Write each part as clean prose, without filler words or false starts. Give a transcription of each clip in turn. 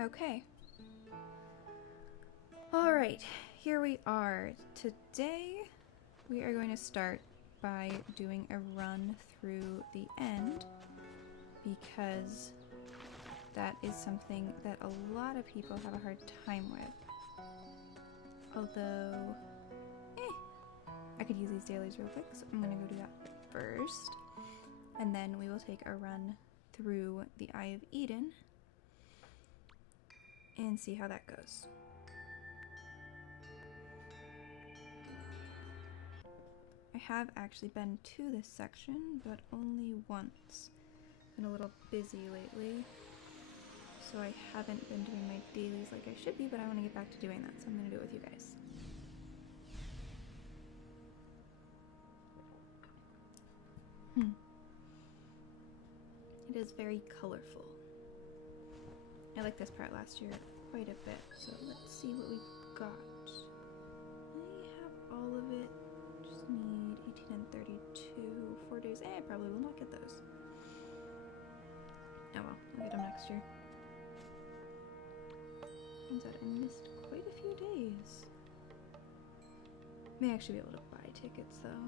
Okay. Alright, here we are. Today we are going to start by doing a run through the end because that is something that a lot of people have a hard time with. Although, I could use these dailies real quick, so I'm going to go do that first. And then we will take a run through the Eye of Eden and see how that goes. I have actually been to this section, but only once. Been a little busy lately, so I haven't been doing my dailies like I should be, but I want to get back to doing that, so I'm going to do it with you guys. It is very colorful. I liked this part last year quite a bit, so let's see what we've got. I have all of it. Just need 18 and 32. 4 days. I probably will not get those. Oh well, I'll get them next year. Turns out I missed quite a few days. May actually be able to buy tickets though.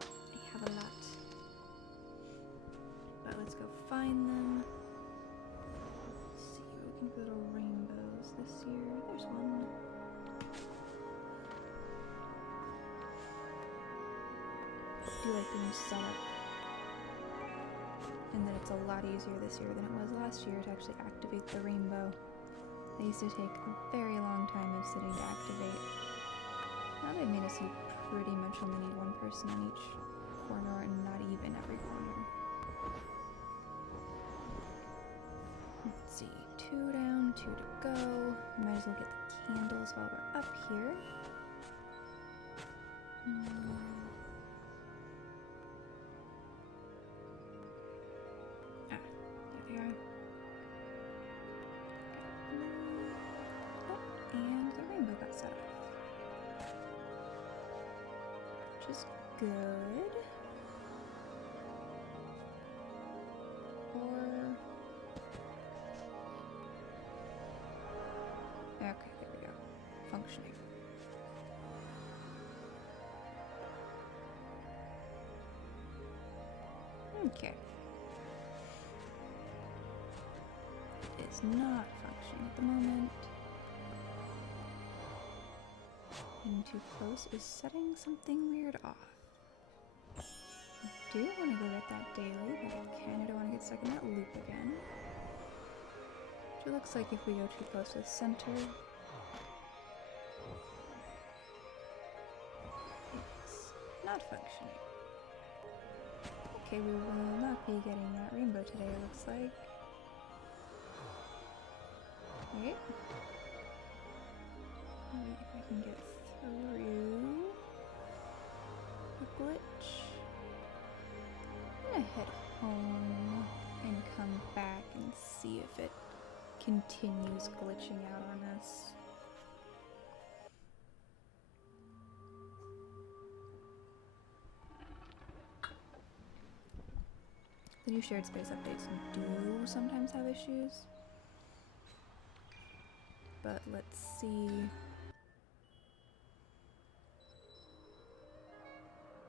I have a lot. But let's go find them. Let's see, we're looking for little rainbows this year. There's one. I do like the new setup. And that it's a lot easier this year than it was last year to actually activate the rainbow. They used to take a very long time of sitting to activate. Now they've made us so pretty much only need one person on each corner and not even every corner. Let's see, 2 down, 2 to go. Might as well get the candles while we're up here. There they are. Oh, and the rainbow got set off. Which is good. Okay, there we go. Functioning. Okay. It is not functioning at the moment. Getting too close is setting something weird off. I do want to go get that daily, but I kind of don't want to get stuck in that loop again. Which it looks like if we go too close to the center, it's not functioning. Okay, we will not be getting that rainbow today, it looks like. Wait. Alright, if I can get through the glitch. I'm gonna head home and come back and see if it continues glitching out on us. The new shared space updates do sometimes have issues. But let's see.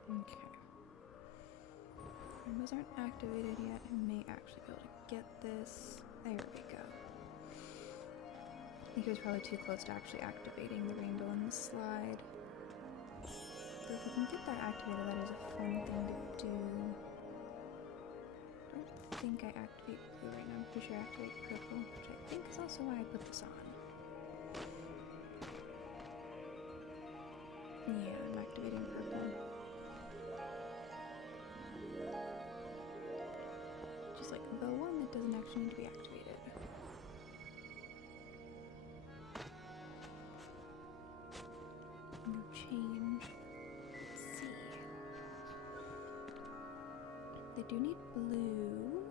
Okay. Rainbows aren't activated yet. I may actually be able to get this. There we go. I think it was probably too close to actually activating the rainbow in the slide. So if we can get that activated, that is a fun thing to do. I don't think I activate blue right now. I'm pretty sure I activate purple, which I think is also why I put this on. Yeah, I'm activating purple. Just like the one that doesn't actually need to be activated. No change. Let's see. They do need blue.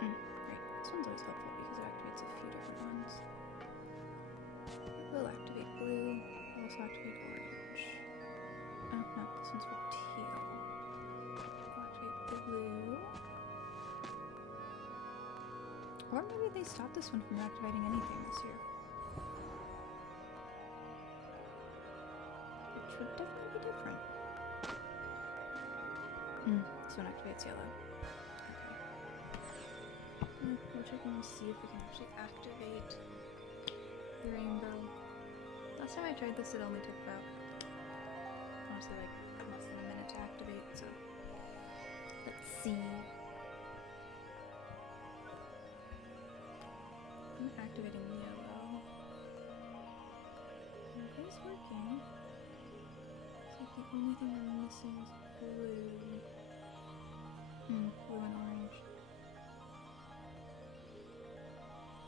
Great. This one's always helpful because it activates a few different ones. It will activate blue. It will also activate orange. Oh no, this one's for teal. Or maybe they stopped this one from activating anything this year. Which would definitely be different. This one activates yellow. Okay. We'll check and we'll see if we can actually activate the rainbow. Last time I tried this, it only took about, honestly, like less than a minute to activate, so let's see. I'm activating yellow. Okay, it's working. It's like the only thing we're missing is blue. Blue and orange.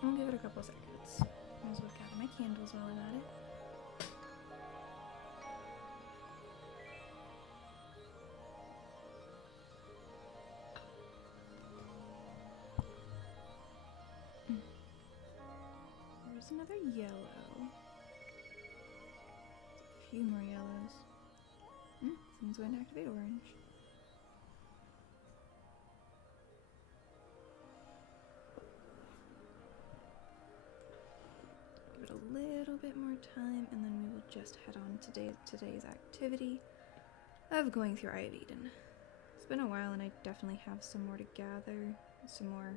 I'll give it a couple seconds. Might as well gather my candles while I'm at it. There's another yellow. A few more yellows. Someone's going to activate orange. Give it a little bit more time, and then we will just head on to today's activity of going through Eye of Eden. It's been a while, and I definitely have some more to gather. Some more,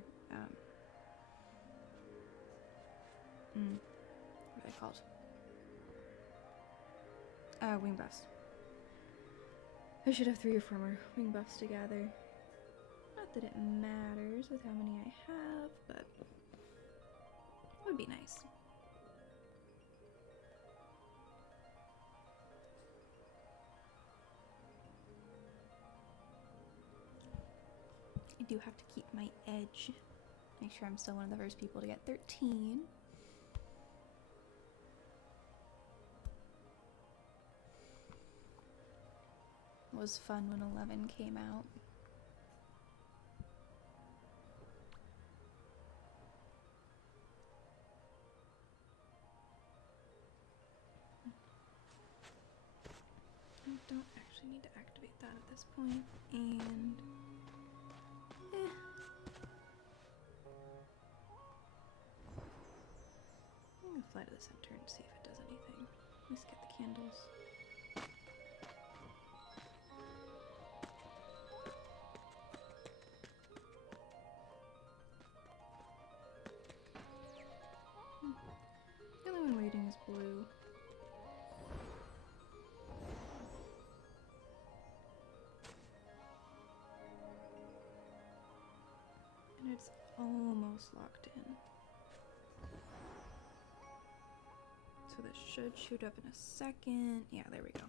what are they called? Wing buffs. I should have 3 or 4 more wing buffs to gather. Not that it matters with how many I have, but it would be nice. I do have to keep my edge. Make sure I'm still one of the first people to get 13. It was fun when 11 came out. I don't actually need to activate that at this point, and I'm gonna fly to the center and see if it does anything. Let's get the candles. The only one waiting is blue. And it's almost locked in. So this should shoot up in a second. Yeah, there we go.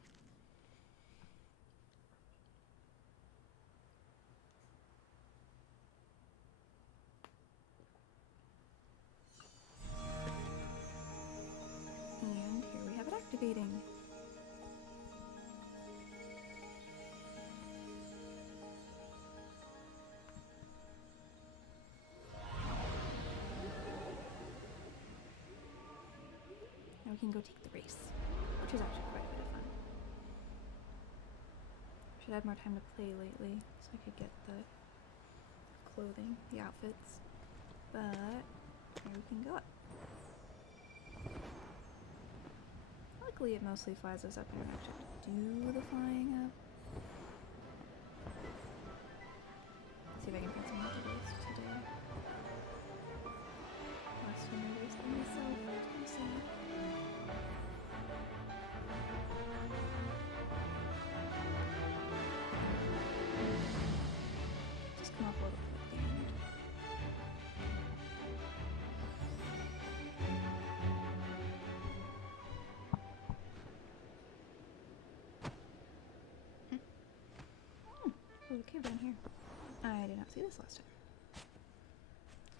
And here we have it activating. Now we can go take the race, which is actually quite a bit of fun. Should have more time to play lately, so I could get the clothing, the outfits. But here we can go up. Luckily, it mostly flies us up. I don't actually have to do the flying up. Let's see if I can find someone to race today. Last one I raced by myself. It's pretty sad. Just come off a little bit at the end. There's a cave down here. I did not see this last time.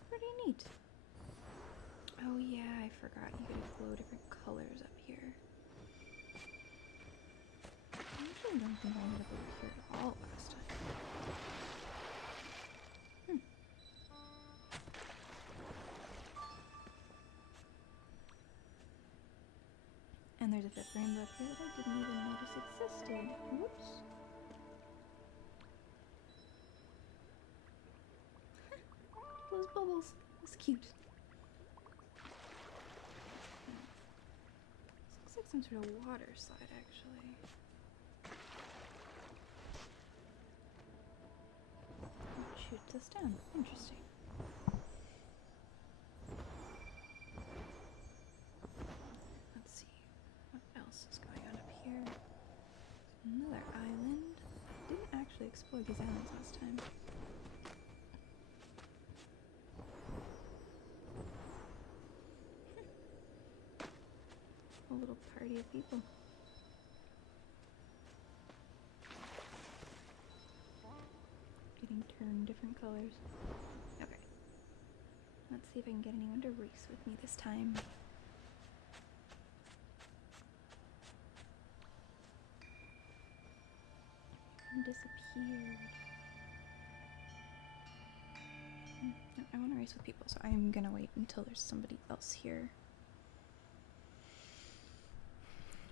Pretty neat. Oh yeah, I forgot you could glow different colors up here. I actually don't think I ended up over here at all last time. And there's a 5th rainbow up here that I didn't even notice existed. Whoops. Those bubbles. That's cute. This looks like some sort of water slide, actually. It shoots us down. Interesting. Let's see. What else is going on up here? Another island. Didn't actually explore these islands last time. A little party of people. Getting turned different colors. Okay. Let's see if I can get anyone to race with me this time. Disappeared. No, I want to race with people, so I'm gonna wait until there's somebody else here.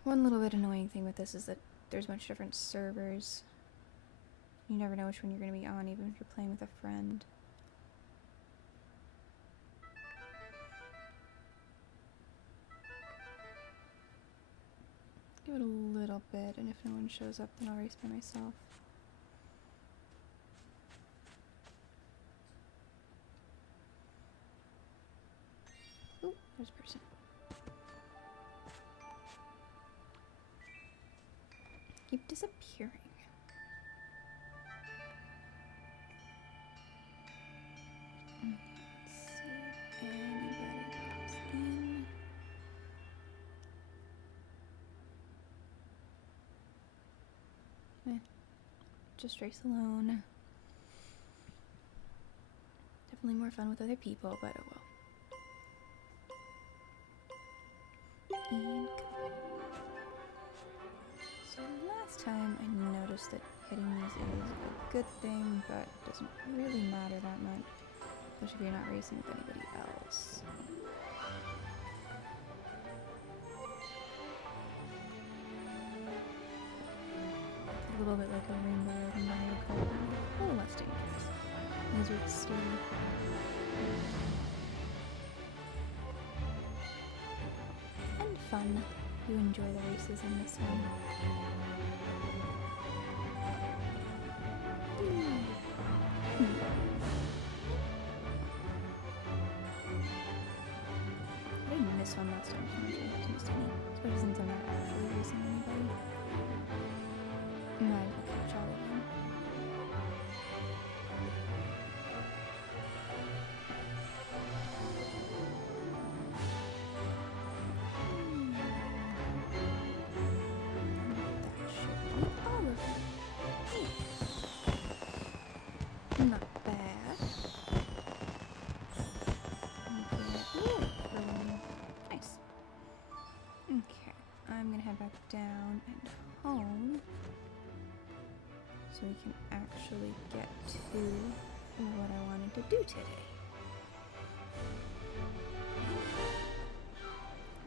One little bit annoying thing with this is that there's a bunch of different servers. You never know which one you're gonna be on, even if you're playing with a friend. Give it a little bit, and if no one shows up, then I'll race by myself. Oh, there's a person. Keep disappearing. Let's see if anybody pops in. Just race alone. Definitely more fun with other people, but oh well. And so last time I noticed that hitting these is a good thing, but doesn't really matter that much, especially if you're not racing with anybody else. A little bit like a Rainbow Road in Mario Kart, a little less dangerous. Easier to steer. And fun. You enjoy the races in this one. I didn't miss one last time, so I'm too skinny. Especially since I'm not actually racing anybody. No, I will catch all of them. That should be all of them. Not bad. Nice. Okay, I'm gonna head back down and home so we can actually get to what I wanted to do today.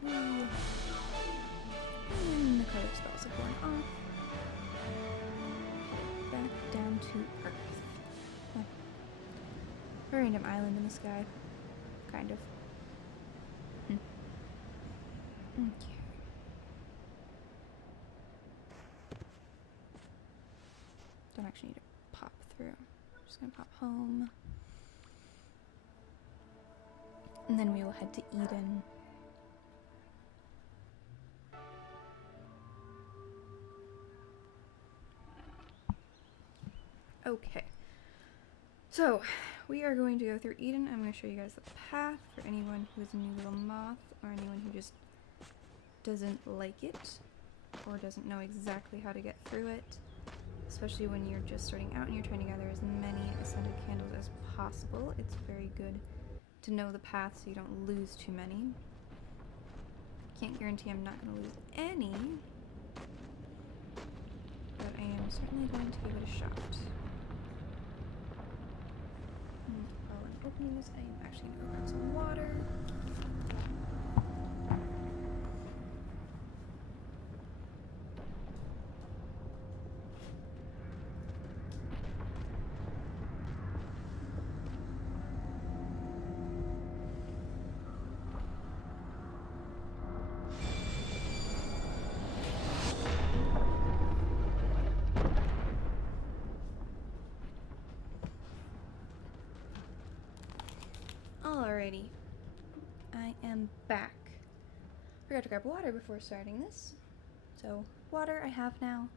And the color spells have worn off. Back down to Earth. A random island in the sky. Kind of. Okay. Don't actually need to pop through. I'm just gonna pop home. And then we will head to Eden. Okay. So, we are going to go through Eden. I'm going to show you guys the path for anyone who is a new little moth or anyone who just doesn't like it or doesn't know exactly how to get through it. Especially when you're just starting out and you're trying to gather as many ascended candles as possible. It's very good to know the path so you don't lose too many. Can't guarantee I'm not going to lose any, but I am certainly going to give it a shot. While I'm opening this, I am actually going to grab some water. Alrighty. I am back. Forgot to grab water before starting this. So, water I have now.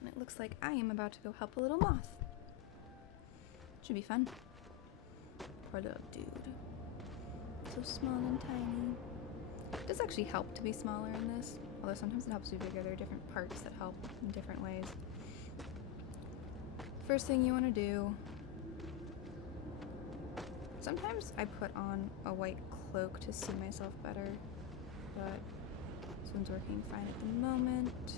And it looks like I am about to go help a little moth. Should be fun. Poor little dude. So small and tiny. It does actually help to be smaller in this. Although sometimes it helps to be bigger. There are different parts that help in different ways. First thing you want to do... Sometimes I put on a white cloak to see myself better. But this one's working fine at the moment.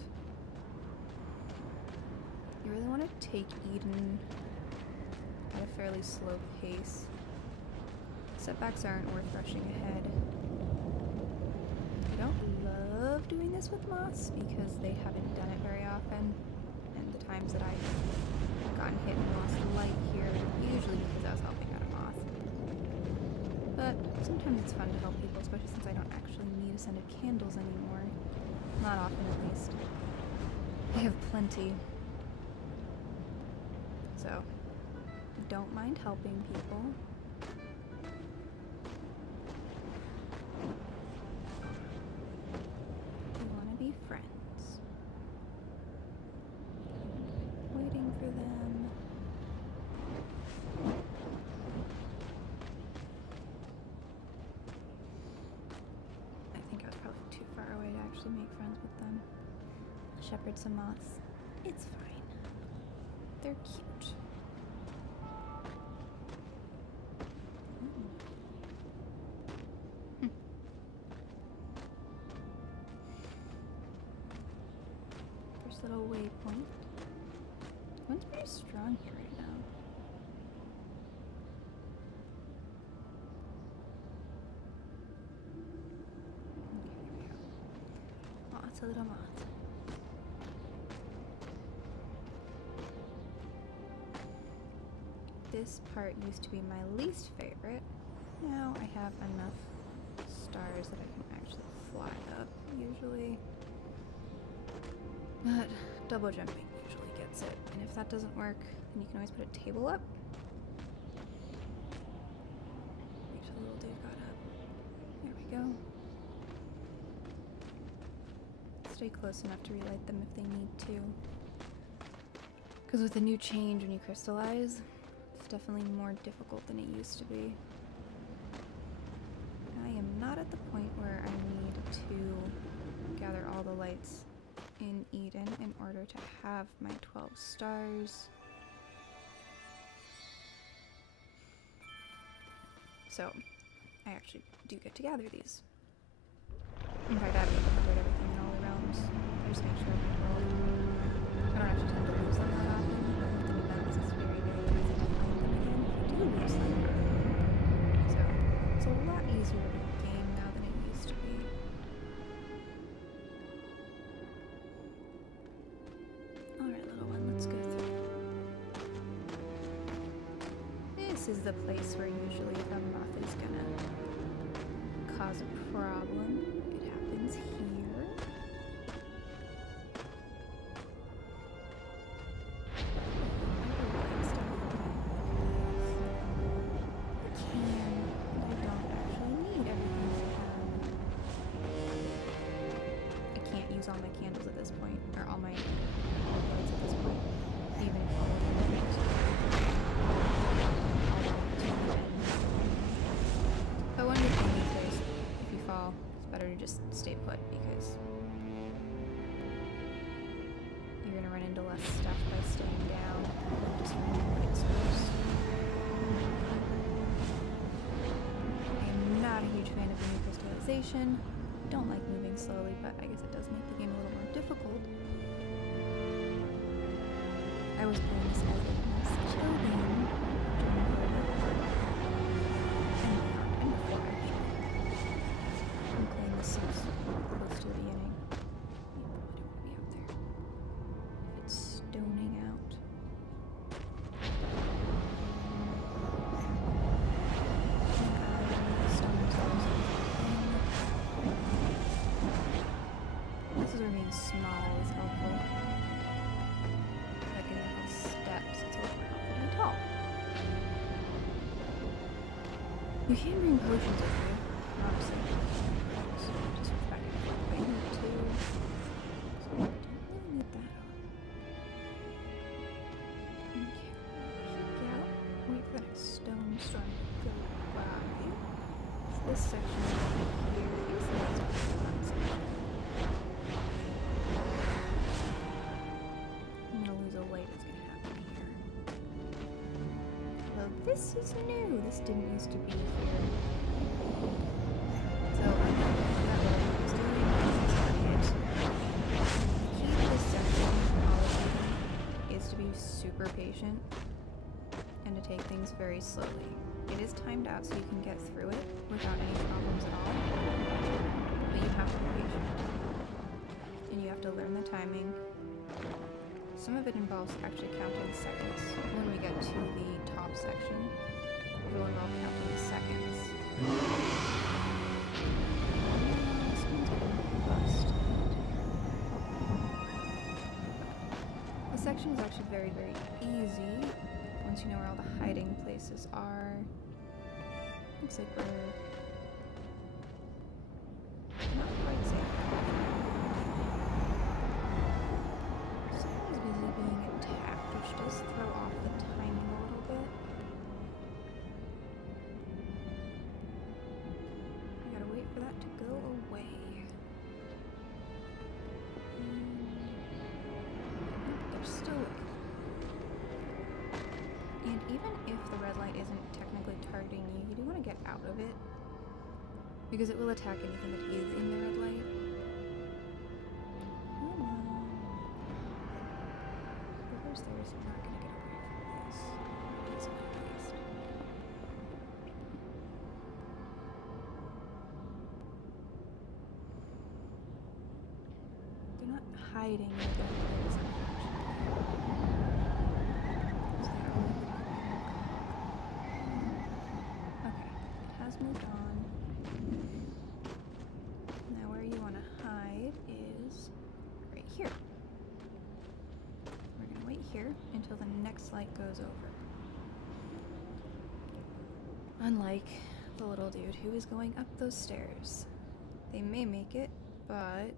You really want to take Eden at a fairly slow pace. Setbacks aren't worth rushing ahead. I don't love doing this with moths because they haven't done it very often. And the times that I've gotten hit and lost light here, usually because I was helping out a moth. But sometimes it's fun to help people, especially since I don't actually need a scented candles anymore. Not often, at least. I have plenty. So, don't mind helping people. You want to be friends. Waiting for them. I think I was probably too far away to actually make friends with them. Shepherd some moths. It's fine. They're cute. First little waypoint. One's pretty strong here right now. Okay, there we go. Oh, it's a little moth. This part used to be my least favorite. Now I have enough stars that I can actually fly up, usually. But double jumping usually gets it. And if that doesn't work, then you can always put a table up. Wait till the little dude got up. There we go. Stay close enough to relight them if they need to. Because with the new change, when you crystallize, definitely more difficult than it used to be. I am not at the point where I need to gather all the lights in Eden in order to have my 12 stars. So, I actually do get to gather these. In fact, I haven't even covered everything in all the realms. I just make sure I'm 12. I don't actually tend to lose them that often. The new balance is very, very easy to find them again if you do lose them. So, it's a lot easier to game now than it used to be. Alright, little one, let's go through. This is the place where usually if a moth is gonna cause a problem. It happens here. All my candles at this point, or all my lights at this point, even if all of them don't. But one good thing these days, if you fall, it's better to just stay put because you're gonna run into less stuff by staying down and just running light source. I am not a huge fan of the new crystallization. Don't like moving slowly, but I guess it does make the game a little more difficult. I was playing this as a nice chill game during COVID. And before, actually. I'm playing this since close to the beginning. You probably don't want to be out there. If it's stoning out. This is where being small is helpful. Like in little steps, it's a lot more helpful to be tall. You can bring potions with you, obviously. Just back and forth. But you need two. So I don't really need that on. Okay. Peek out. Wait for the next stone storm to go by. So this section right here is the next one. I'm gonna lose a light is gonna happen here. Well, this is new. This didn't used to be here. So I forgot what I was doing. Key to this section in all of them is to be super patient and to take things very slowly. It is timed out so you can get through it without any problems at all. But you have to be patient. And you have to learn the timing. Some of it involves actually counting seconds. When we get to the top section, it will involve counting seconds. This one's getting busted. This section is actually very, very easy once you know where all the hiding places are. Looks like we're not quite safe. Someone's busy being attacked, which does throw off the timing a little bit. I gotta wait for that to go away. They're still looking. And even if the red light isn't technically targeting you, you do want to get out of it. Because it will attack anything that is in the red light. Come on. Whoever's there is not going to get away from this. It isn't at least. They're not hiding in the red lights, moved on. Now where you want to hide is right here. We're going to wait here until the next light goes over. Unlike the little dude who is going up those stairs. They may make it, but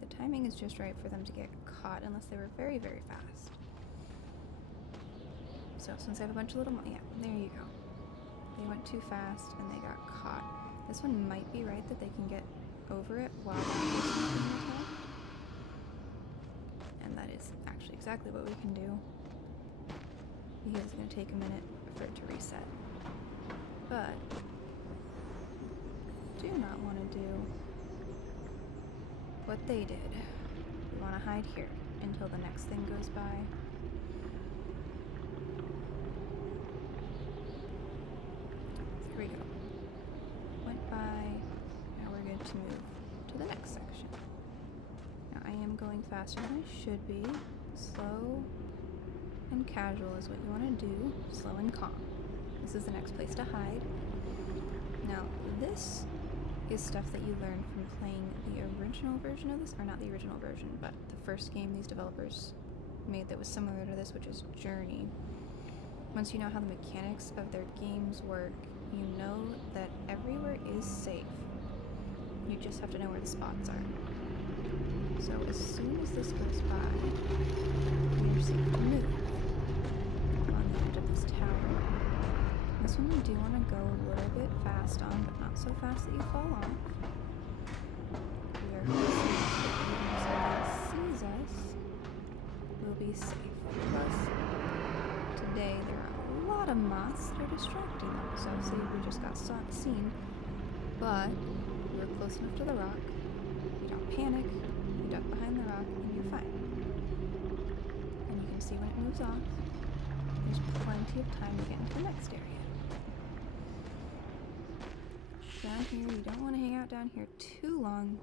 the timing is just right for them to get caught unless they were very, very fast. So since I have a bunch of little yeah, there you go. They went too fast and they got caught. This one might be right that they can get over it while that person is being attacked. And that is actually exactly what we can do. Because it's going to take a minute for it to reset. But do not want to do what they did. We want to hide here until the next thing goes by. Here we go. Went by. Now we're good to move to the next section. Now I am going faster than I should be. Slow and casual is what you want to do. Slow and calm. This is the next place to hide. Now this is stuff that you learn from playing the original version of this, or not the original version, but the first game these developers made that was similar to this, which is Journey. Once you know how the mechanics of their games work, you know that everywhere is safe. You just have to know where the spots are. So as soon as this goes by, you're safe to move on the edge of this tower. This one we do want to go a little bit fast on, but not so fast that you fall off. We are facing so if it sees us, we'll be safe. Plus, today there are a lot of moths that are distracting them. So say we just got seen, but we were close enough to the rock. You don't panic, you duck behind the rock, and you're fine. And you can see when it moves off, there's plenty of time to get into the next area. Down here, you don't want to hang out down here too long.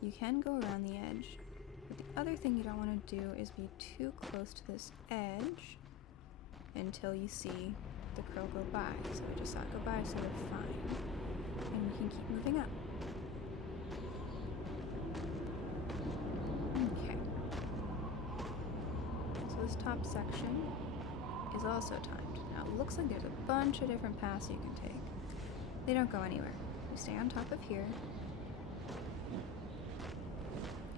You can go around the edge, but the other thing you don't want to do is be too close to this edge until you see the crow go by. So we just saw it go by, so we're fine. And we can keep moving up. Okay. So this top section is also timed. Now it looks like there's a bunch of different paths you can take. They don't go anywhere. We stay on top of here.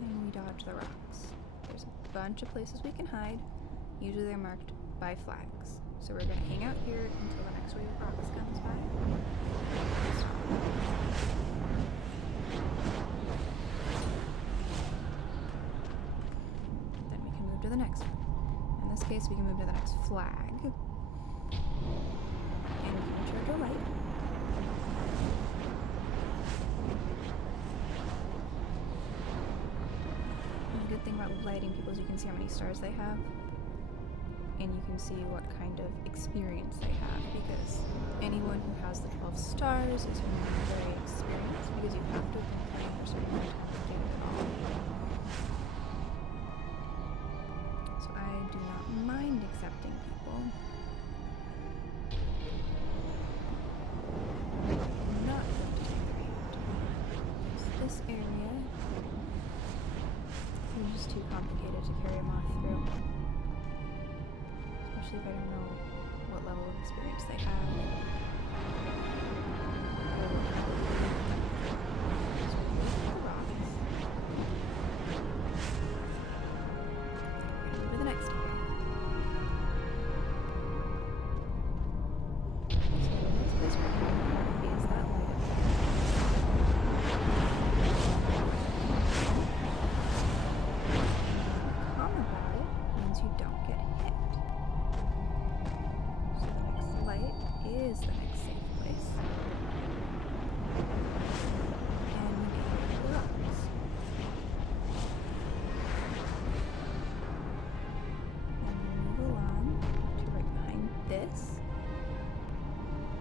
And we dodge the rocks. There's a bunch of places we can hide. Usually they're marked by flags. So we're going to hang out here until the next wave of rocks comes by. Then we can move to the next one. In this case, we can move to the next flag. And we can recharge our light. And the good thing about lighting people is you can see how many stars they have. And you can see what kind of experience they have, because anyone who has the 12 stars is very experienced, because you have to have been playing for a certain amount of time to get it all. So I do not mind accepting people. I'm not going to take their hand. So this area is just too complicated to carry them off through. Especially if I don't know what level of experience they have. So here's the rocks. We're going to move to the next area. So the next place we're going to go is that light up there. Calm about it means you don't get hit. So the next light is the next safe place. And we get rid of the rocks. Then we move along to right behind this.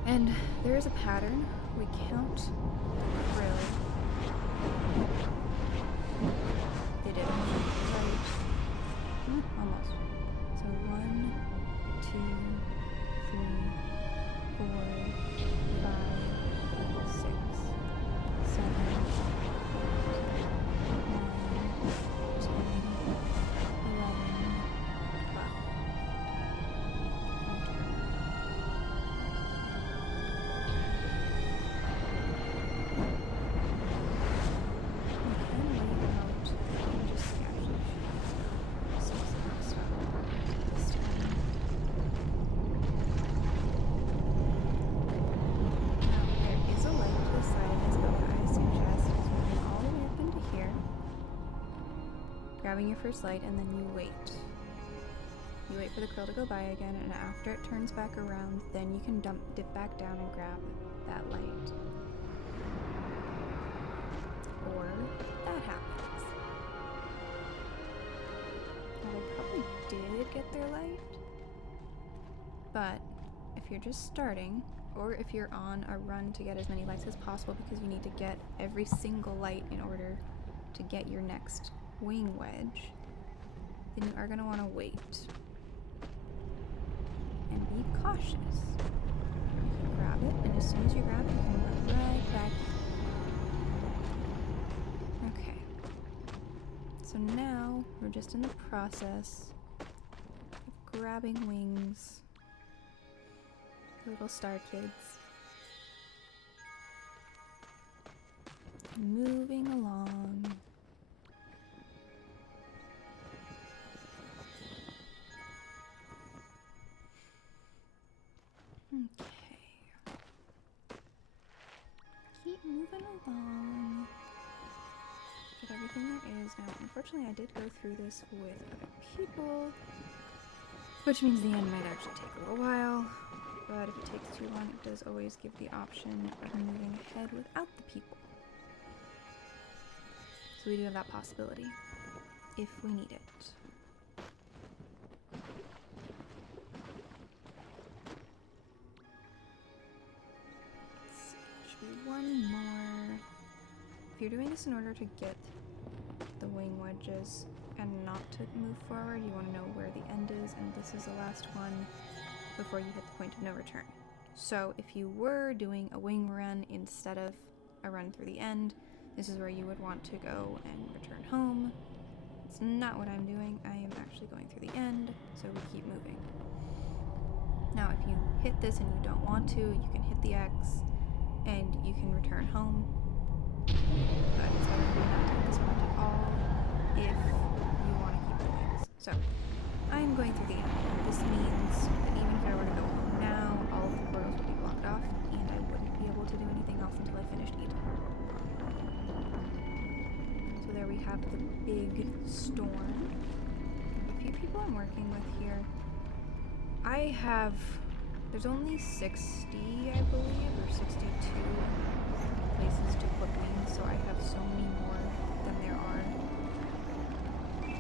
And there is a pattern. We count the krill. They did it right. Almost. So 1, 2, 3, 4, 5, 6, 7, 8, 9, 10, 11, 12. Grabbing your first light, and then you wait. You wait for the krill to go by again, and after it turns back around, then you can dip back down and grab that light. Or that happens. Now they probably did get their light, but if you're just starting, or if you're on a run to get as many lights as possible because you need to get every single light in order to get your next wing wedge, then you are going to want to wait and be cautious. You can grab it, and as soon as you grab it, you can move right back. Okay, so now we're just in the process of grabbing wings, little star kids, moving along. Okay. Keep moving along. Get everything there is. Now, unfortunately, I did go through this with other people, which means the end might actually take a little while. But if it takes too long, it does always give the option of moving ahead without the people. So we do have that possibility, if we need it. One more. If you're doing this in order to get the wing wedges and not to move forward, you want to know where the end is, and this is the last one before you hit the point of no return. So if you were doing a wing run instead of a run through the end, this is where you would want to go and return home. It's not what I'm doing. I am actually going through the end, so we keep moving. Now if you hit this and you don't want to, you can hit the X and you can return home. But it's better to not take this point at all if you want to keep the things. So, I'm going through the end. This means that even if I were to go home now, all of the portals would be blocked off, and I wouldn't be able to do anything else until I finished Eden. So there we have the big storm. A few people I'm working with here. There's only 60, I believe, or 62 places to put wings, so I have so many more than there are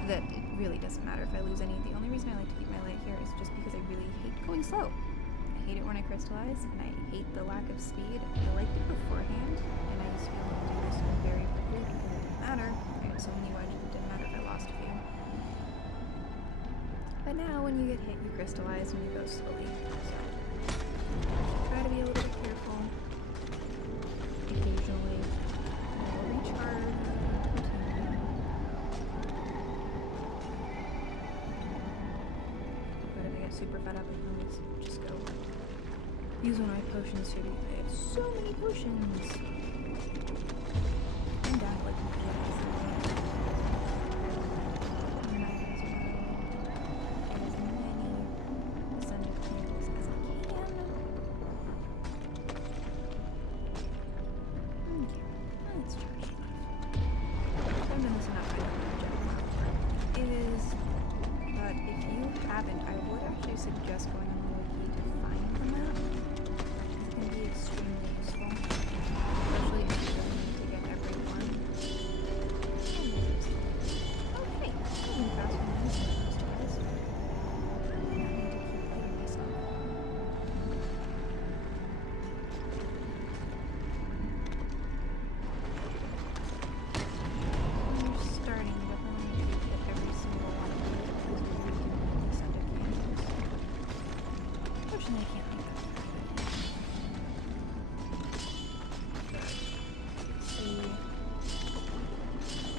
that it really doesn't matter if I lose any. The only reason I like to keep my light here is just because I really hate going slow. I hate it when I crystallize, and I hate the lack of speed. I liked it beforehand, and I used to be able to do this very quickly because it didn't matter. I had so many wedges, it didn't matter if I lost a few. But now when you get hit, you crystallize and you go slowly. So try to be a little bit careful. Occasionally, I'll recharge and continue. But if I get super fed up, I can always just go use one of my potions too, because I have so many potions. I'm down to like suggest going on the wiki to find the map. It's going to be extremely useful, especially if you really need to get everyone. Okay, I'm moving faster than this was. I need to keep hitting myself. We're starting, definitely need to hit every single one of them because we really can only send a candles. Unfortunately, I can't make that. See,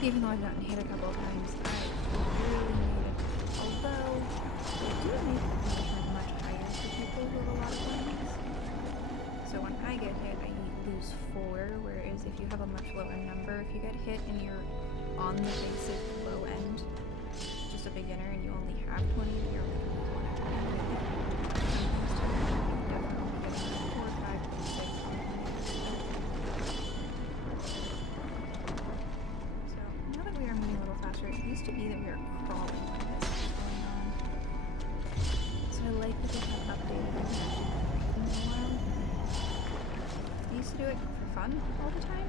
even though I've gotten hit a couple of times, I really need it. Although, I do make the much higher for people who have a lot of wins. So when I get hit, I lose 4, whereas if you have a much lower number, if you get hit and you're on the basic low end, just a beginner, and you only have 20, you're only going to lose 1 it used to be that we were crawling when this was going on. So I like that they have updated it in a while. I used to do it for fun all the time.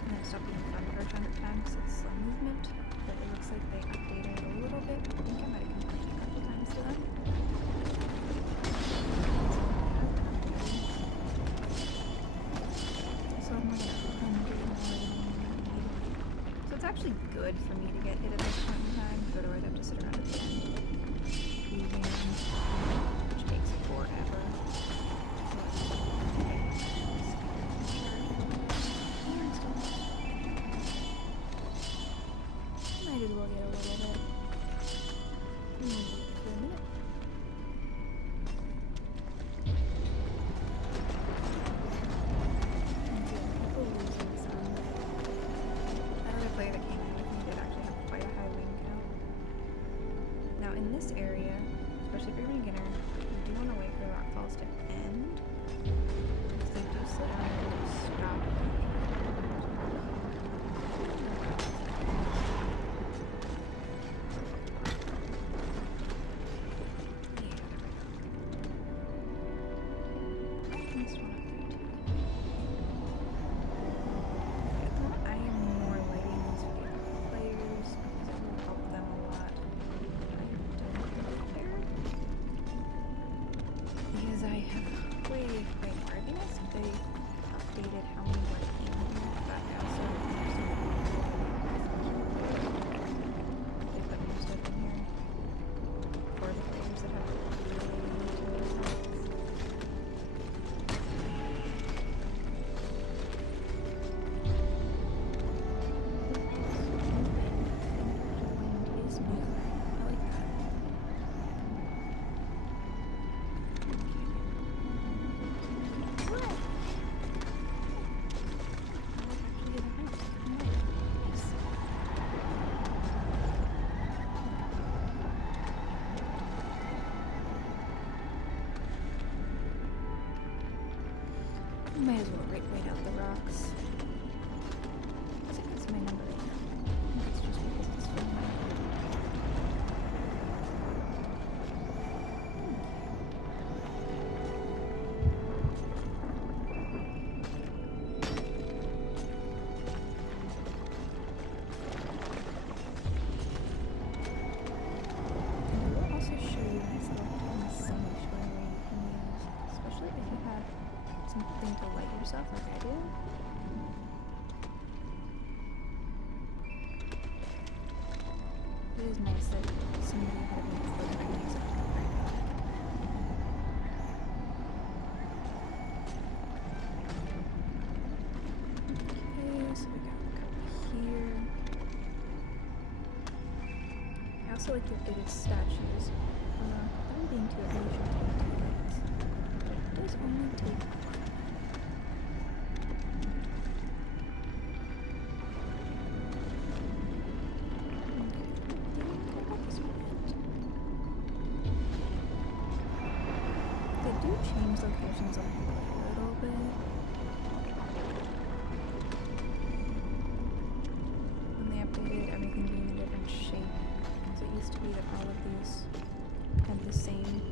And then it stopped being fun for a ton of times because it's slow movement. But it looks like they updated it a little bit. I think I might have complained a couple times to them. So I'm like 100 more. It's actually good for me to get hit at this point in time, because otherwise I have to sit around at the end losing them, which takes forever. Might as well get a little bit. For a minute. People losing some. Player that came in with me did actually have quite a high wing count. Now in this area, especially if you're a beginner, you do want to wait for the rock falls to end, because they do slow down and stop. Way more. I think they updated how many were in Might as well write out the rocks. What's my number right now? I think it's just because it's filling up. We'll also show you nice little tiny sanctuary you can use, especially if you have something to light yourself like I do. It is nice that somebody had a nice little music right now. Okay, so we got a couple here. I also like the updated statues. I'm being too impatient to take 2 minutes, but it does only take 1. They do change locations a little bit. When they updated everything being a different shape. So it used to be that all of these had the same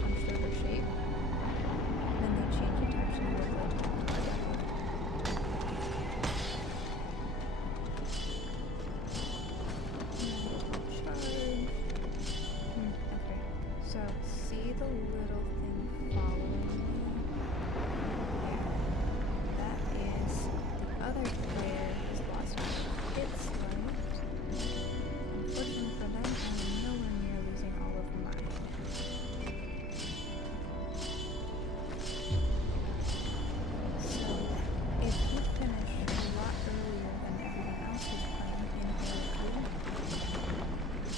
punched over shape. Then they changed it to actually look like charge. Okay. So see the little thing following me? Yeah. That is the other player has lost its life. Unfortunately for them, I am nowhere near losing all of mine. So, if you finish a lot earlier than everyone else who's playing in Halo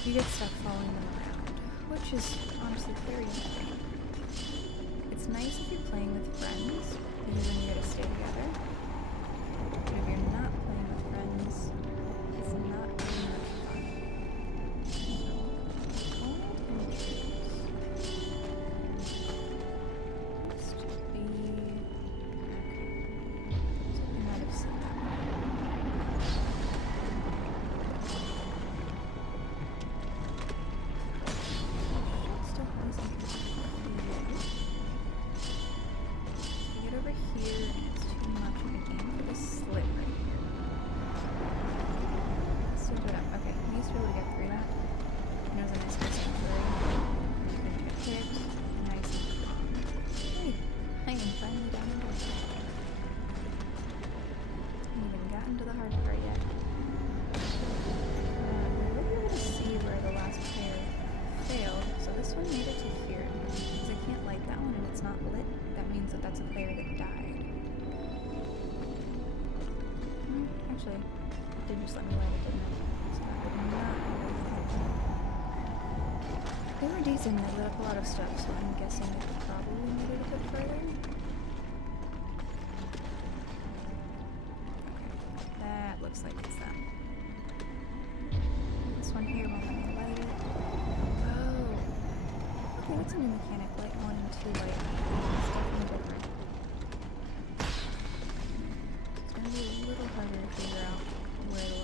2, you get stuck following them around, which is honestly very annoying. It's nice if you're playing with friends, because then you gotta stay together. But if you're not playing with friends, it's not very much fun. So, old entries must be... Okay. So we might have seen that one. Should still have some here. You get over here and it's too much of a game for this slit right here. Switch it up. Okay, we used to be able to get through that. And it was a nice little sanctuary. Didn't get hit. Nice and calm. Hey, I am finally down in water. Haven't even gotten to the hard part yet. We're really able to see where the last player failed. So this one made it to here. Because I can't light that one and it's not lit. That means that that's a player that died. Actually, it did just let me light it, didn't it? So that would not really help me. They were decent, they lit up a lot of stuff, so I'm guessing they probably made it a bit further. Okay, that looks like it's them. This one here won't let me light it. Oh! Okay, that's a new mechanic, light 1 and 2 light. It's definitely different. It's gonna be a little harder to figure out where the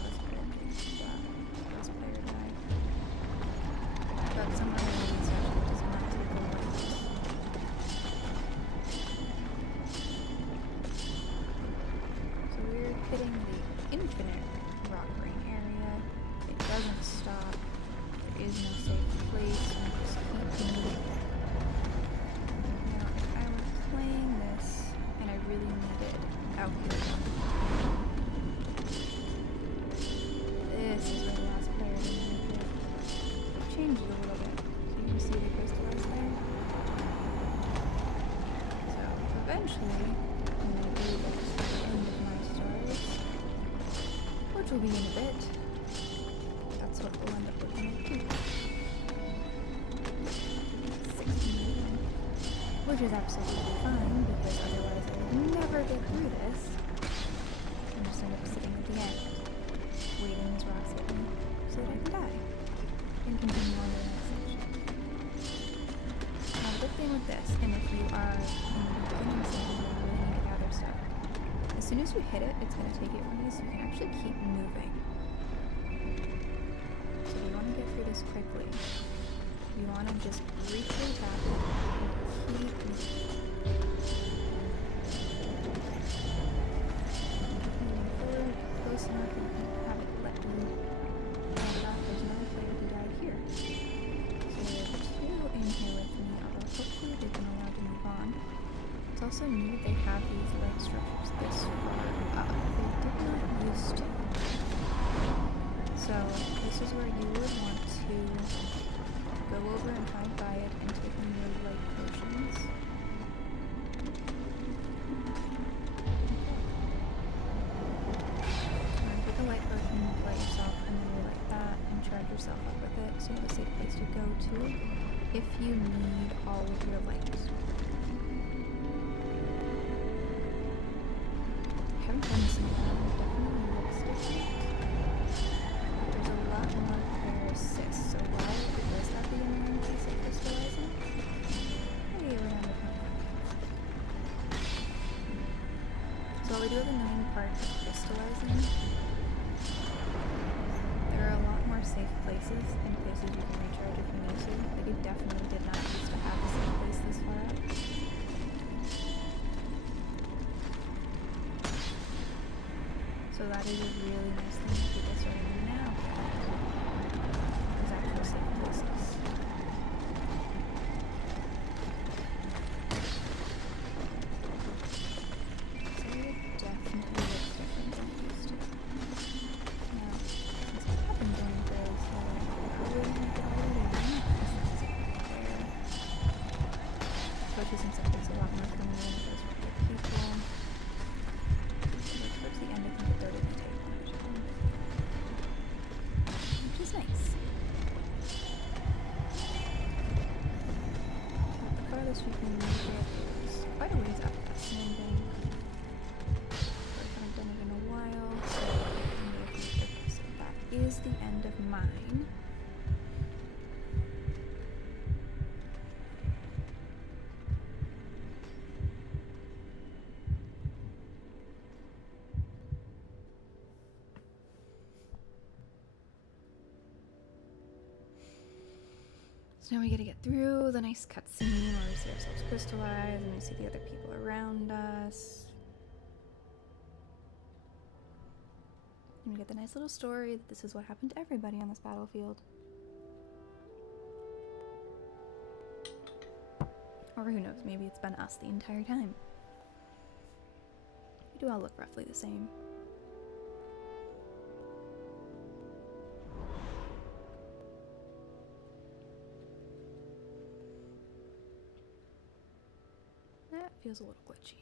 last player died. But somehow the lead section does not take the lights. So we're hitting the infinite rock ring area. It doesn't stop. There is no safe place. We just keep moving. Now, if I were playing this and I really needed out here, this is where the last player didn't make it. It changed a little bit. So you can see the crystals there. So eventually, when I do get to the end of my stories, which will be in a bit, that's what we'll end up looking at too. 16 million. Which is absolutely fine, because otherwise I would never get through this. And just end up sitting at the end, waiting these rocks hit me, so that I can die. And continue on to the next section. Now the big thing with this, and if you are in the beginning section and you really need to gather stuff, soon as you hit it, it's going to take it from you, so you can actually keep moving. So if you want to get through this quickly, you want to just briefly tap it and keep moving. Moving forward, close enough, you can have it let you stand up. There's another player who died here. So there are two in here with me, although hopefully they've been allowed to move on. It's also neat they have these leg structures this far up. They did not used to. So this is where you would want to go over and hide by it and take in your light potions. Take a light potion, light yourself, and then relight that and charge yourself up with it, so you have a safe place to go to if you need all of your lights. I haven't done this in a while, it definitely looks different. There's a lot more prayer assists, so while it does have the annoying piece of crystallizing, hey, we're down to 25. So while we do have the annoying part of crystallizing, there are a lot more safe places and places you can recharge if you need to. Like, you definitely did not used to have a safe place this far up. So that is a really nice thing that people starting to do now. There's actual safe places. So it definitely looks different than it used to. Now, since I have been doing fairly slow, I probably won't get all the way around this there. Especially since it takes a lot more for me than it does for other people. Towards the end, I think it does take much time. Which is nice. But the farthest we can move it is quite a ways up that sandbank. I haven't done it in a while, so okay, so that is the end of mine. So now we gotta get through the nice cutscene where we see ourselves crystallize and we see the other people around us. And we get the nice little story that this is what happened to everybody on this battlefield. Or who knows, maybe it's been us the entire time. We do all look roughly the same. That feels a little glitchy.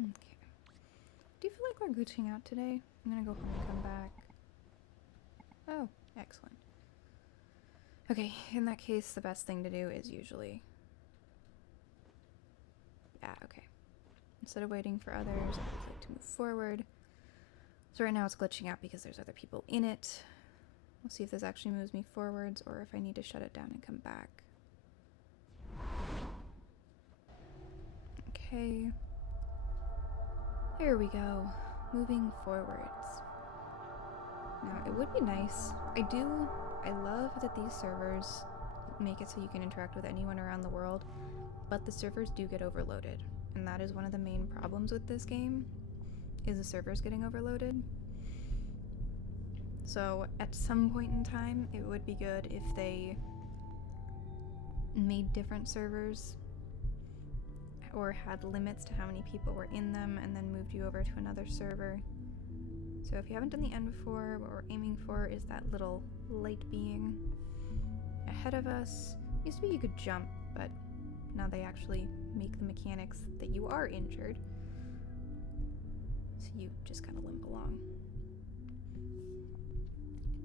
Okay. Do you feel like we're glitching out today? I'm gonna go home and come back. Oh, excellent. Okay, in that case, the best thing to do is usually... Yeah, okay. Instead of waiting for others, I would like to move forward. So right now it's glitching out because there's other people in it. We'll see if this actually moves me forwards or if I need to shut it down and come back. Okay. There we go. Moving forwards. Now, it would be nice. I love that these servers make it so you can interact with anyone around the world, but the servers do get overloaded. And that is one of the main problems with this game, is the servers getting overloaded. So at some point in time, it would be good if they made different servers or had limits to how many people were in them and then moved you over to another server. So if you haven't done the end before, what we're aiming for is that little light being ahead of us. Used to be you could jump, but now they actually make the mechanics that you are injured. So you just kind of limp along.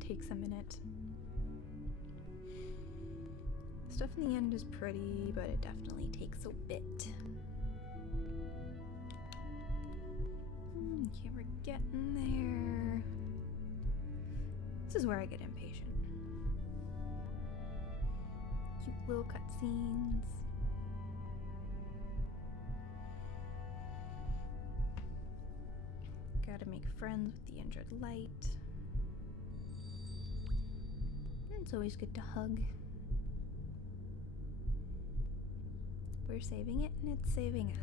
It takes a minute. Stuff in the end is pretty, but it definitely takes a bit. Okay, we're getting there. This is where I get impatient. little cutscenes. Gotta make friends with the injured light. It's always good to hug. We're saving it and it's saving us.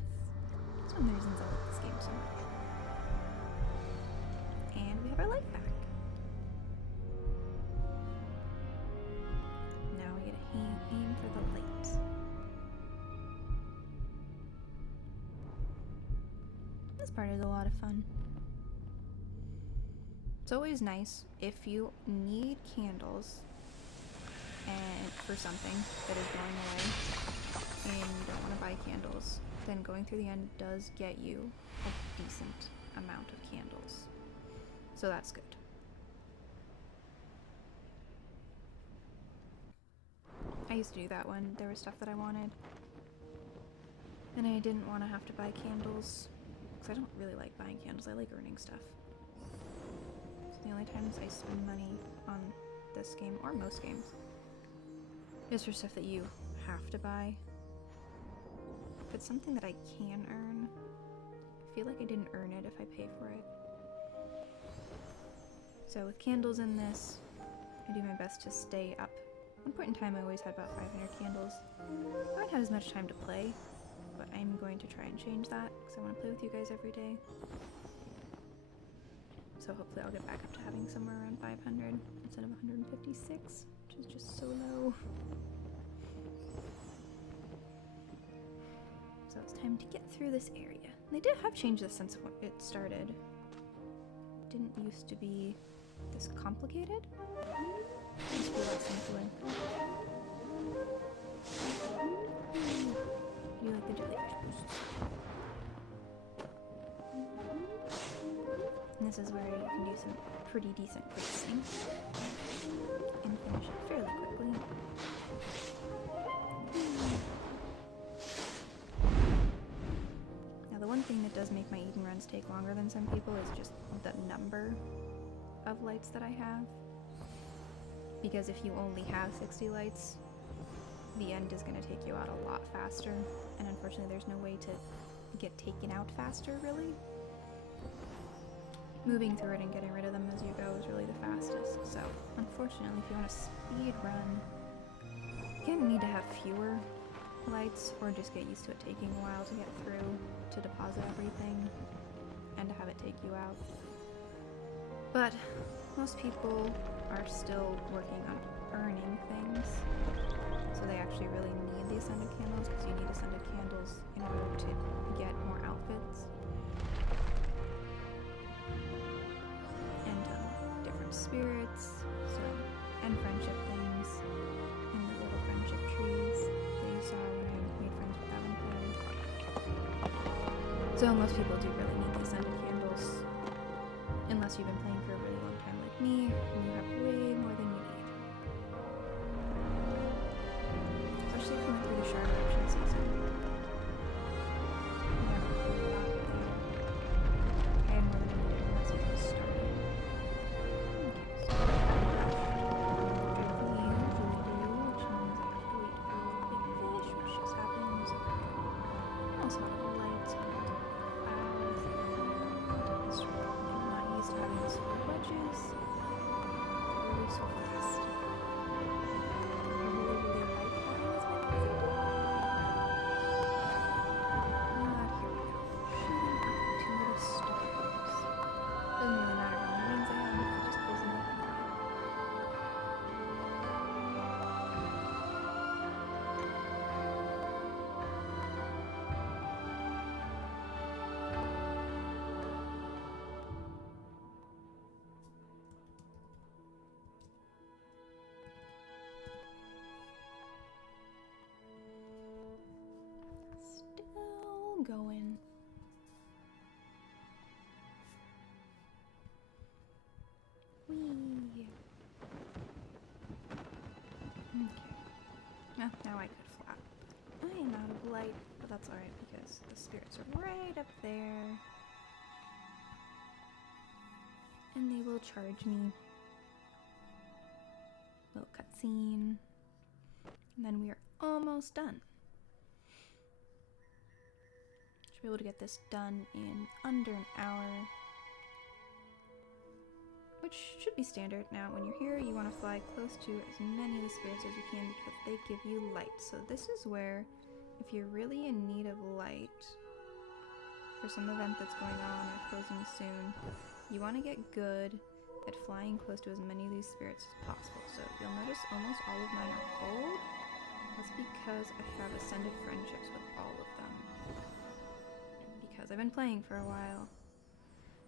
That's one of the reasons I like this game so much. And we have our life back. Now we get to aim for the light. This part is a lot of fun. It's always nice if you need candles and for something that is going away and you don't want to buy candles, then going through the end does get you a decent amount of candles. So that's good. I used to do that when there was stuff that I wanted and I didn't want to have to buy candles because I don't really like buying candles. I like earning stuff. The only times I spend money on this game, or most games, is for stuff that you have to buy. If it's something that I can earn, I feel like I didn't earn it if I pay for it. So with candles in this, I do my best to stay up. At one point in time I always had about 500 candles. I haven't had as much time to play, but I'm going to try and change that because I want to play with you guys every day. So hopefully I'll get back up to having somewhere around 500 instead of 156, which is just so low. So it's time to get through this area. And they did have changed this since it started. It didn't used to be this complicated. It used to be a lot simpler. You like the jellyfish boosts. And this is where you can do some pretty decent racing and finish it fairly quickly. Now the one thing that does make my Eden runs take longer than some people is just the number of lights that I have. Because if you only have 60 lights, the end is going to take you out a lot faster. And unfortunately there's no way to get taken out faster, really. Moving through it and getting rid of them as you go is really the fastest. So, unfortunately, if you want to speed run, you kind of need to have fewer lights or just get used to it taking a while to get through, to deposit everything, and to have it take you out. But most people are still working on earning things, so they actually really need the ascended candles because you need ascended candles in order to get more outfits. Spirits, and friendship things, and the little friendship trees that you saw when I made friends with Evan. So most people do really need these scented candles, unless you've been playing for a really long time like me, and you have way more than you need. Especially if you went through the Shard Eruption season. I had more than I needed when the season started. Going. Whee. Okay. Well, now I could flap. I am out of light, but that's alright because the spirits are right up there. And they will charge me. Little cutscene. And then we are almost done. Should be able to get this done in under an hour, which should be standard. Now, when you're here, you want to fly close to as many of the spirits as you can because they give you light. So this is where, if you're really in need of light for some event that's going on or closing soon, you want to get good at flying close to as many of these spirits as possible. So you'll notice almost all of mine are gold. That's because I have ascended friendships with all of them. Because I've been playing for a while.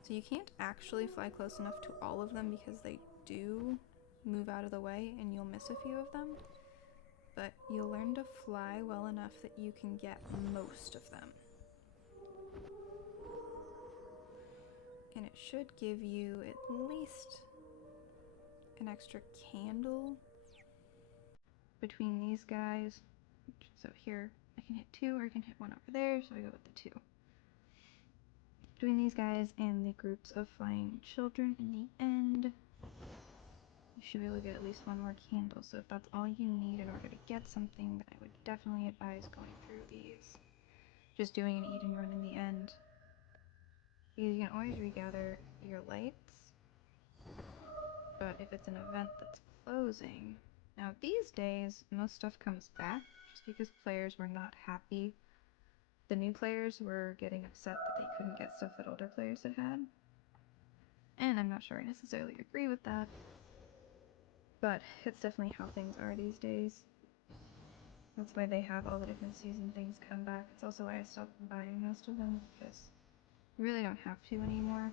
So you can't actually fly close enough to all of them because they do move out of the way and you'll miss a few of them. But you'll learn to fly well enough that you can get most of them. And it should give you at least an extra candle between these guys. So here I can hit 2 or I can hit 1 over there, so I go with the 2. Between these guys and the groups of flying children in the end, you should be able to get at least 1 more candle. So if that's all you need in order to get something, then I would definitely advise going through these. Just doing an eat and run in the end. Because you can always regather your lights, but if it's an event that's closing, now these days most stuff comes back just because players were not happy. The new players were getting upset that they couldn't get stuff that older players had had, and I'm not sure I necessarily agree with that, but it's definitely how things are these days. That's why they have all the different season things come back. It's also why I stopped buying most of them, because you really don't have to anymore.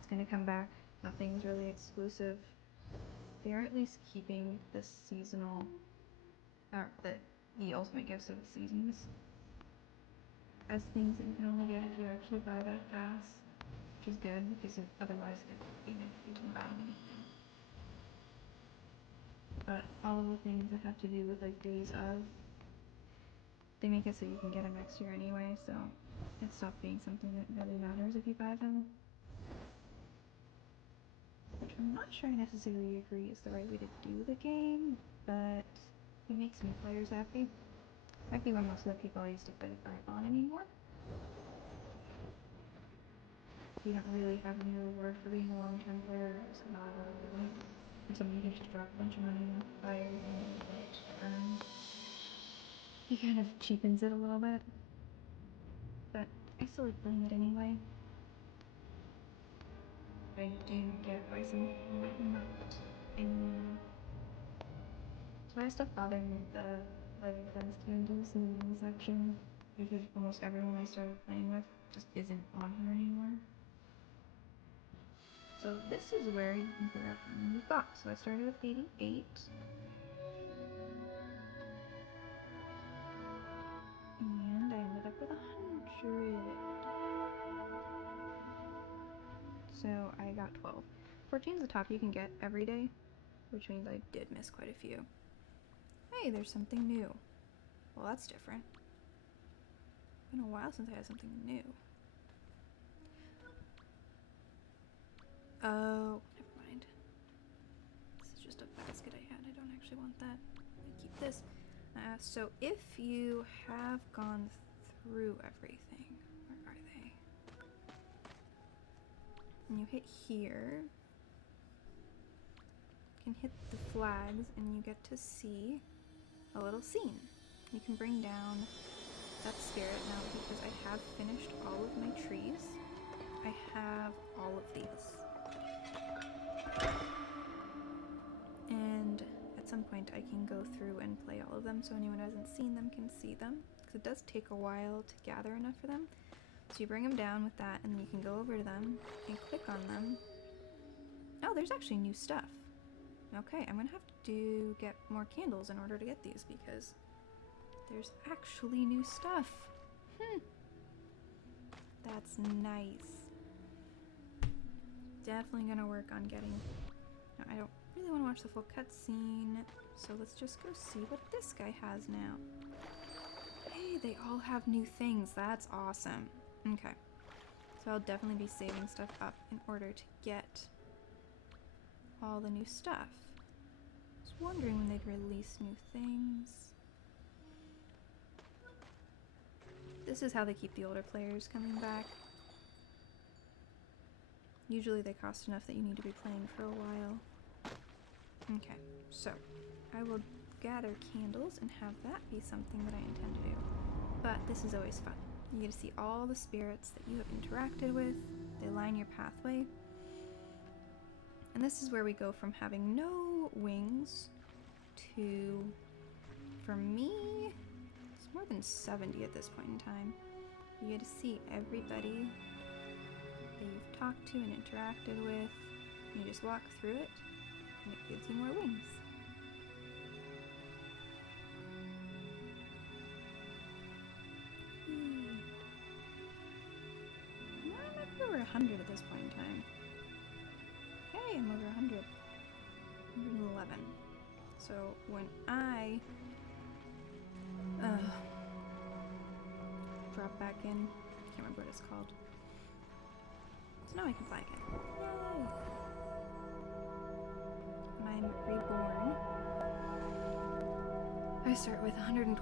It's gonna come back. Nothing's really exclusive. They are at least keeping the seasonal, or the ultimate gifts of the seasons as things that you can only get if you actually buy that pass, which is good because otherwise you can buy anything. But all of the things that have to do with like days of, they make it so you can get them next year anyway, so it stopped being something that really matters if you buy them. Which I'm not sure I necessarily agree is the right way to do the game, but it makes me players happy. Might be when most of the people I used to play with aren't on anymore. You don't really have any reward for being a long-term player, it's not really. Somebody can just drop a bunch of money and buy everything to earn. He kind of cheapens it a little bit, but I still like playing it anyway. I do get by some not anymore. So I stopped bothering with the live events candles in the section because almost everyone I started playing with just isn't on here anymore. So this is where you can figure out how many you've got. So I started with 88. And I ended up with 100. So I got 12. 14 is the top you can get every day, which means I did miss quite a few. Hey, there's something new. Well, that's different. It's been a while since I had something new. Oh, never mind. This is just a basket I had. I don't actually want that. I keep this. So if you have gone through everything, where are they? And you hit here, you can hit the flags and you get to see a little scene. You can bring down that spirit now because I have finished all of my trees. I have all of these. And at some point I can go through and play all of them so anyone who hasn't seen them can see them, because it does take a while to gather enough for them. So you bring them down with that and then you can go over to them and click on them. Oh, there's actually new stuff. Okay, I'm gonna have to get more candles in order to get these because there's actually new stuff. That's nice. Definitely gonna work on getting... No, I don't really want to watch the full cutscene, so let's just go see what this guy has now. Hey, they all have new things. That's awesome. Okay. So I'll definitely be saving stuff up in order to get all the new stuff. wondering when they'd release new things. This is how they keep the older players coming back. Usually they cost enough that you need to be playing for a while. Okay, so I will gather candles and have that be something that I intend to do. But this is always fun. You get to see all the spirits that you have interacted with. They line your pathway. And this is where we go from having no wings to, for me, it's more than 70 at this point in time. You get to see everybody that you've talked to and interacted with. You just walk through it, and it gives you more wings. I might be over 100 at this point in time. Hey, I'm over 100. 111. So when I drop back in, I can't remember what it's called. So now I can fly again. Yay! When I'm reborn, I start with 112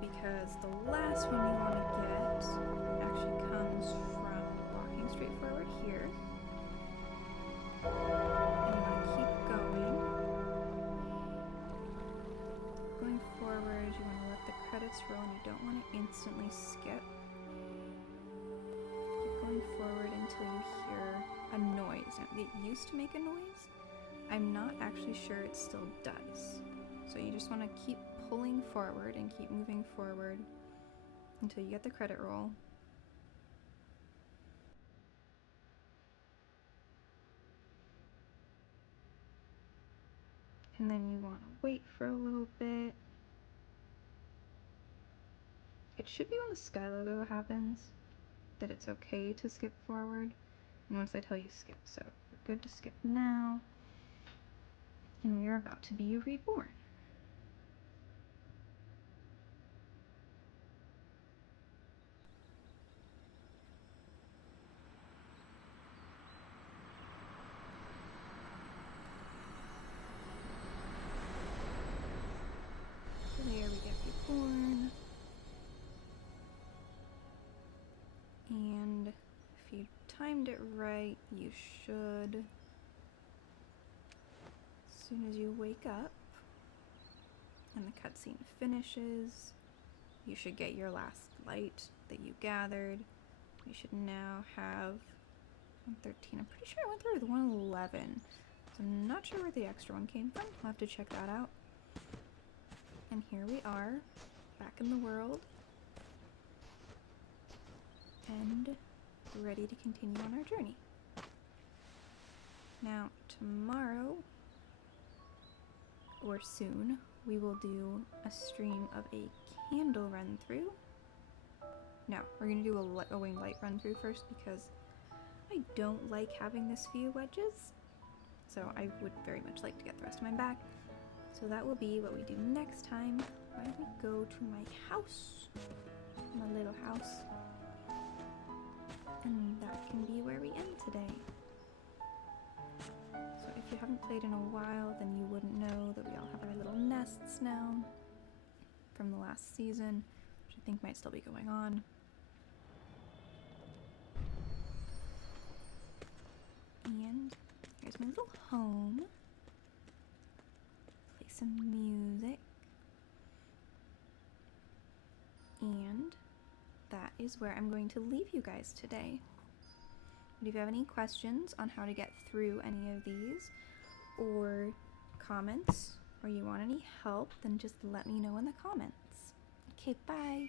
because the last one you want to get actually comes from walking straight forward here. And you want to keep going. Going forward, you want to let the credits roll and you don't want to instantly skip. Keep going forward until you hear a noise. Now, it used to make a noise. I'm not actually sure it still does. So you just want to keep pulling forward and keep moving forward until you get the credit roll. And then you want to wait for a little bit. It should be when the sky logo happens that it's okay to skip forward. And once I tell you skip, so we're good to skip now. And we are about to be reborn. So there we get reborn. And if you timed it right, you should, as soon as you wake up and the cutscene finishes, you should get your last light that you gathered. You should now have 113. I'm pretty sure I went through with 111. So I'm not sure where the extra one came from. I'll have to check that out. And here we are, back in the world. And ready to continue on our journey. Now, tomorrow, or soon, we will do a stream of a candle run through. No, we're going to do a winged light run through first because I don't like having this few wedges. So I would very much like to get the rest of mine back. So that will be what we do next time. Why don't we go to my house? My little house. And that can be where we end today. So if you haven't played in a while, then you wouldn't know that we all have our little nests now from the last season, which I think might still be going on. And here's my little home. Play some music. And that is where I'm going to leave you guys today. But if you have any questions on how to get through any of these, or comments, or you want any help, then just let me know in the comments. Okay, bye!